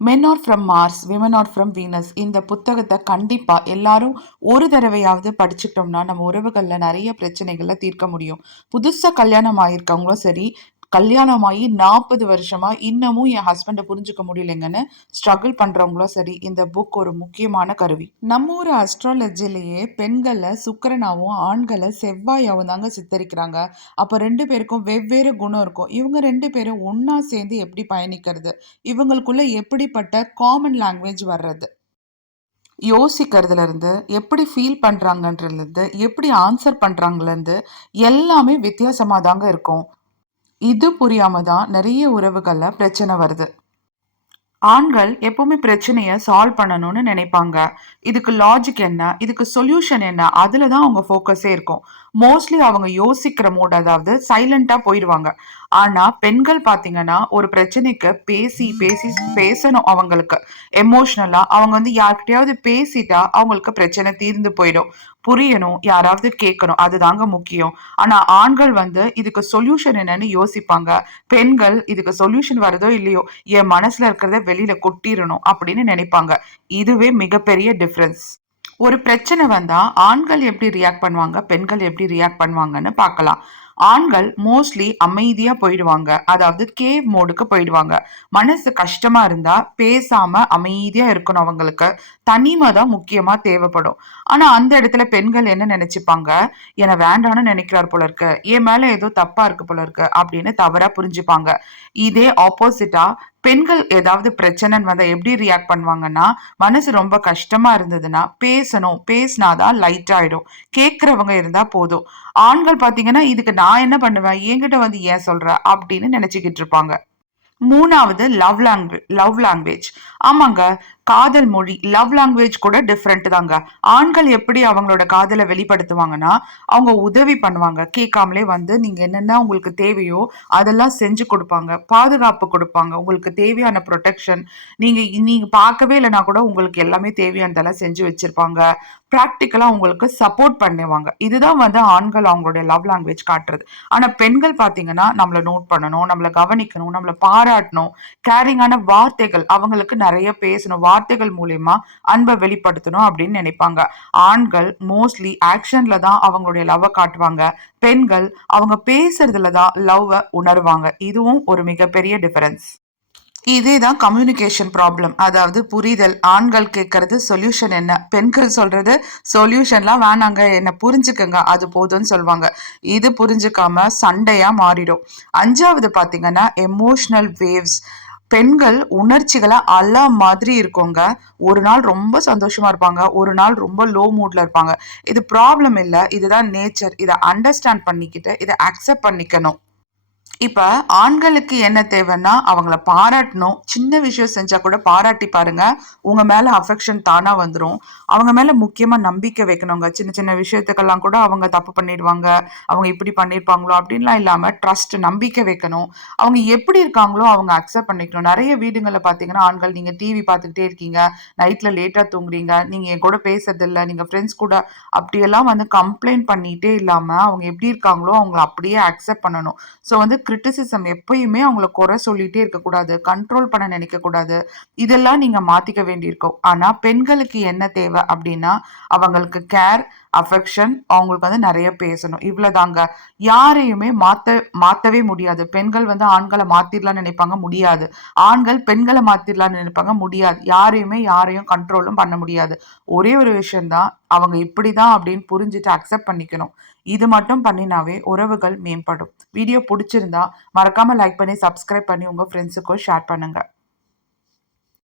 Men are from Mars women are from Venus இந்த புத்தகத்தை கண்டிப்பாக எல்லாரும் ஒரு தடவையாவது படிச்சுக்கிட்டோம்னா நம்ம உறவுகளில் நிறைய பிரச்சனைகளை தீர்க்க முடியும். புதுசாக கல்யாணம் ஆகியிருக்கவங்களும் சரி, கல்யாணமாகி 40 வருஷமா இன்னமும் என் ஹஸ்பண்டை புரிஞ்சுக்க முடியலைங்கன்னு ஸ்ட்ரகிள் பண்றவங்களும் சரி, இந்த புக் ஒரு முக்கியமான கருவி. நம்ம ஊர் அஸ்ட்ராலஜிலேயே பெண்களை சுக்கிரனாவும் ஆண்களை செவ்வாயாவும் தாங்க சித்தரிக்கிறாங்க. அப்ப 2 பேருக்கும் வெவ்வேறு குணம் இருக்கும். இவங்க 2 பேரும் ஒண்ணா சேர்ந்து எப்படி பயணிக்கிறது? இவங்களுக்குள்ள எப்படிப்பட்ட காமன் லாங்குவேஜ் வர்றது? யோசிக்கிறதுல இருந்து, எப்படி ஃபீல் பண்றாங்கன்றதுலருந்து, எப்படி ஆன்சர் பண்றாங்கலேருந்து எல்லாமே வித்தியாசமா தாங்க இருக்கும். இது புரியாம தான் நெறைய உறவுகள்ல பிரச்சனை வருது. ஆண்கள் எப்பவுமே பிரச்சனைய சால்வ் பண்ணணும்னு நினைப்பாங்க. இதுக்கு லாஜிக் என்ன? இதுக்கு சொல்யூஷன் என்ன? அதுல தான் அவங்க ஃபோக்கஸே இருக்கும். மோஸ்ட்லி அவங்க யோசிக்கிற மோட், அதாவது சைலண்டா போயிருவாங்க. ஆனா பெண்கள் பார்த்தீங்கன்னா, ஒரு பிரச்சனைக்கு பேசி பேசி பேசணும் அவங்களுக்கு. எமோஷனலா அவங்க வந்து யார்கிட்டயாவது பேசிட்டா அவங்களுக்கு பிரச்சனை தீர்ந்து போயிடும். புரியணும், யாராவது கேட்கணும். அதுதாங்க முக்கியம். ஆனா ஆண்கள் வந்து இதுக்கு சொல்யூஷன் என்னன்னு யோசிப்பாங்க. பெண்கள் இதுக்கு சொல்யூஷன் வருதோ இல்லையோ, என் மனசுல இருக்கிறத வெளியில கொட்டிரணும் அப்படின்னு நினைப்பாங்க. இதுவே மிகப்பெரிய டிஃபரன்ஸ். ஒரு பிரச்சனை வந்தா ஆண்கள் எப்படி ரியாக்ட் பண்ணுவாங்க, பெண்கள் எப்படி ரியாக்ட் பண்ணுவாங்கன்னு பார்க்கலாம். ஆண்கள் மோஸ்ட்லி அமைதியா போயிடுவாங்க. அதாவது கேவ் மோடுக்கு போயிடுவாங்க. மனசு கஷ்டமா இருந்தா பேசாம அமைதியா இருக்கணும் அவங்களுக்கு. தனிமை தான் முக்கியமா தேவைப்படும். ஆனா அந்த இடத்துல பெண்கள் என்ன நினைச்சுப்பாங்க, என்ன வேண்டாம்னு நினைக்கிறார் போல இருக்கு, என் மேல ஏதோ தப்பா இருக்கு போல இருக்கு அப்படின்னு தவறா புரிஞ்சுப்பாங்க. இதே ஆப்போசிட்டா பெண்கள் ஏதாவது பிரச்சனைன்னு வந்தா எப்படி ரியாக்ட் பண்ணுவாங்கன்னா, மனசு ரொம்ப கஷ்டமா இருந்ததுன்னா பேசணும், பேசினாதான் லைட் ஆயிடும். கேட்கிறவங்க இருந்தா போதும். ஆண்கள் பாத்தீங்கன்னா, இதுக்கு நான் என்ன பண்ணுவேன், என்கிட்ட வந்து ஏன் சொல்ற அப்படின்னு நினைச்சுக்கிட்டு இருப்பாங்க. 3வது லவ் லாங்குவேஜ். ஆமாங்க. காதல் மொழி, லவ் லாங்குவேஜ் கூட டிஃபரெண்ட் தாங்க. ஆண்கள் எப்படி அவங்களோட காதல வெளிப்படுத்துவாங்கன்னா, அவங்க உதவி பண்ணுவாங்க. கேட்காமலே வந்து நீங்க என்னென்ன உங்களுக்கு தேவையோ அதெல்லாம் செஞ்சு குடுப்பாங்க. பாதுகாப்பு குடுப்பாங்க. உங்களுக்கு தேவையான புரொடெக்ஷன். நீங்க நீங்க பார்க்கவே இல்லன்னா கூட உங்களுக்கு எல்லாமே தேவையானதெல்லாம் செஞ்சு வச்சிருப்பாங்க. பிராக்டிகலா உங்களுக்கு சப்போர்ட் பண்ணுவாங்க. இதுதான் வந்து ஆண்கள் அவங்களுடைய லவ் லாங்குவேஜ் காட்டுறது. ஆனா பெண்கள் பார்த்தீங்கன்னா, நம்மள நோட் பண்ணணும், நம்மள கவனிக்கணும், நம்மள பாராட்டணும், கேரிங்கான வார்த்தைகள் அவங்களுக்கு நெறைய பேசணும். வார்த்தைகள் மூலியமா அன்ப வெளிப்படுத்தணும் அப்படின்னு நினைப்பாங்க. ஆண்கள் மோஸ்ட்லி ஆக்ஷன்ல தான் அவங்களுடைய லவ்வ காட்டுவாங்க. பெண்கள் அவங்க பேசுறதுல தான் லவ்வ உணருவாங்க. இதுவும் ஒரு மிகப்பெரிய டிஃபரன்ஸ். இதே தான் கம்யூனிகேஷன் ப்ராப்ளம். அதாவது புரிதல். ஆண்கள் கேட்கறது சொல்யூஷன் என்ன, பெண்கள் சொல்றது சொல்யூஷன்லாம் வேணாங்க, என்ன புரிஞ்சுக்கங்க அது போதும்னு சொல்லுவாங்க. இது புரிஞ்சுக்காம சண்டையா மாறிடும். 5வது பார்த்தீங்கன்னா எமோஷனல் வேவ்ஸ். பெண்கள் உணர்ச்சிகளை அலை மாதிரி இருக்குங்க. ஒரு நாள் ரொம்ப சந்தோஷமா இருப்பாங்க, ஒரு நாள் ரொம்ப லோ மூட்ல இருப்பாங்க. இது ப்ராப்ளம் இல்லை, இதுதான் நேச்சர். இதை அண்டர்ஸ்டாண்ட் பண்ணிக்கிட்டு இதை அக்செப்ட் பண்ணிக்கணும். இப்ப ஆண்களுக்கு என்ன தேவைன்னா, அவங்கள பாராட்டணும். சின்ன விஷயம் செஞ்சா கூட பாராட்டி பாருங்க. உங்க மேல அஃபெக்ஷன் தானா வந்துரும். அவங்க மேல முக்கியமா நம்பிக்கை வைக்கணுங்க. சின்ன சின்ன விஷயத்துக்கெல்லாம் கூட அவங்க தப்பு பண்ணிடுவாங்க. அவங்க இப்படி பண்ணியிருப்பாங்களோ அப்படின்லாம் இல்லாம ட்ரஸ்ட், நம்பிக்கை வைக்கணும். அவங்க எப்படி இருக்காங்களோ அவங்க அக்செப்ட் பண்ணிக்கணும். நெறைய வீடுங்கள்ல பார்த்தீங்கன்னா, ஆண்கள் நீங்க டிவி பார்த்துக்கிட்டே இருக்கீங்க, நைட்ல லேட்டா தூங்குறீங்க, நீங்க என் கூட பேசுறதில்ல, நீங்க ஃப்ரெண்ட்ஸ் கூட அப்படியெல்லாம் வந்து கம்ப்ளைண்ட் பண்ணிட்டே இல்லாம, அவங்க எப்படி இருக்காங்களோ அவங்கள அப்படியே அக்செப்ட் பண்ணணும். ஸோ வந்து கிரிட்டிசிசம் எப்பயுமே அவங்கள குறை சொல்லிட்டே இருக்கக்கூடாது. கண்ட்ரோல் பண்ண நினைக்கக்கூடாது. இதெல்லாம் நீங்க மாத்திக்க வேண்டியிருக்கும். ஆனா பெண்களுக்கு என்ன தேவை அப்படின்னா, அவங்களுக்கு கேர், அஃபெக்ஷன், அவங்களுக்கு வந்து நெறைய பேசணும். இவ்வளதாங்க. யாரையுமே மாத்தவே முடியாது. பெண்கள் வந்து ஆண்கள மாத்திரலாம்னு நினைப்பாங்க, முடியாது. ஆண்கள் பெண்கள மாத்திரலாம்னு நினைப்பாங்க, முடியாது. யாரையும் கண்ட்ரோலும் பண்ண முடியாது. ஒரே ஒரு விஷயம் தான், அவங்க இப்படிதான் அப்படின்னு புரிஞ்சுட்டு அக்செப்ட் பண்ணிக்கணும். இது மட்டும் பண்ணினாவே உறவுகள் மேம்படும். வீடியோ புடிச்சிருந்தா மறக்காம லைக் பண்ணி, சப்ஸ்கிரைப் பண்ணி உங்க ஃப்ரெண்ட்ஸுக்கும் ஷேர் பண்ணுங்க.